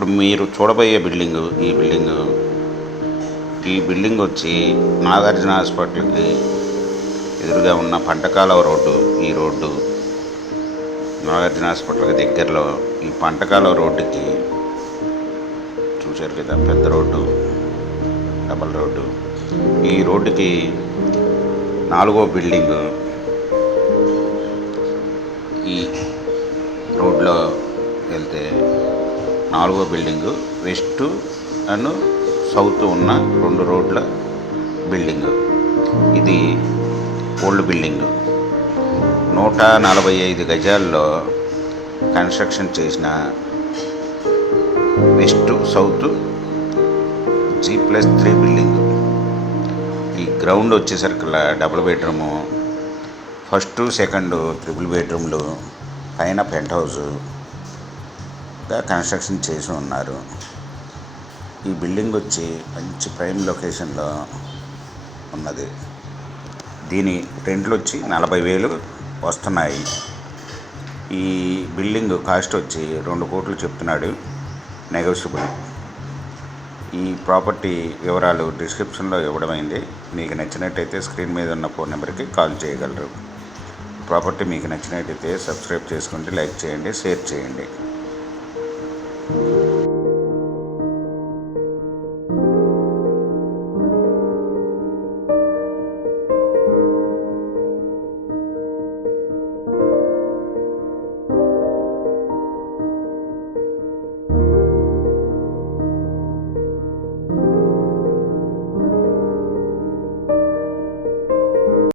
ఇప్పుడు మీరు చూడబోయే బిల్డింగు ఈ బిల్డింగ్ వచ్చి నాగార్జున హాస్పిటల్కి ఎదురుగా ఉన్న పంటకాలవ రోడ్డు. ఈ రోడ్డు నాగార్జున హాస్పిటల్కి దగ్గరలో ఈ పంటకాలవ రోడ్డుకి చూశారు కదా, పెద్ద రోడ్డు, డబల్ రోడ్డు. ఈ రోడ్డుకి 4వ బిల్డింగు. ఈ రోడ్లో వెళ్తే 4వ బిల్డింగు వెస్ట్ అండ్ సౌత్ ఉన్న 2 రోడ్ల బిల్డింగు. ఇది ఓల్డ్ బిల్డింగు. 145 గజాల్లో కన్స్ట్రక్షన్ చేసిన వెస్ట్ సౌత్ G+3 బిల్డింగు. ఈ గ్రౌండ్ వచ్చేసరికల్లా double bedroom, first second triple బెడ్రూమ్లు, పైన పెంట్ హౌస్గా కన్స్ట్రక్షన్ చేసి ఉన్నారు. ఈ బిల్డింగ్ వచ్చి మంచి ప్రైమ్ లొకేషన్లో ఉన్నది. దీని రెంట్లు వచ్చి 40,000 వస్తున్నాయి. ఈ బిల్డింగ్ కాస్ట్ వచ్చి 2 కోట్లు చెప్తున్నాడు, నెగోషియబుల్. ఈ ప్రాపర్టీ వివరాలు డిస్క్రిప్షన్లో ఇవ్వడమైంది. మీకు నచ్చినట్టయితే స్క్రీన్ మీద ఉన్న ఫోన్ నెంబర్కి కాల్ చేయగలరు. ప్రాపర్టీ మీకు నచ్చినట్టయితే సబ్స్క్రైబ్ చేసుకోండి, లైక్ చేయండి, షేర్ చేయండి.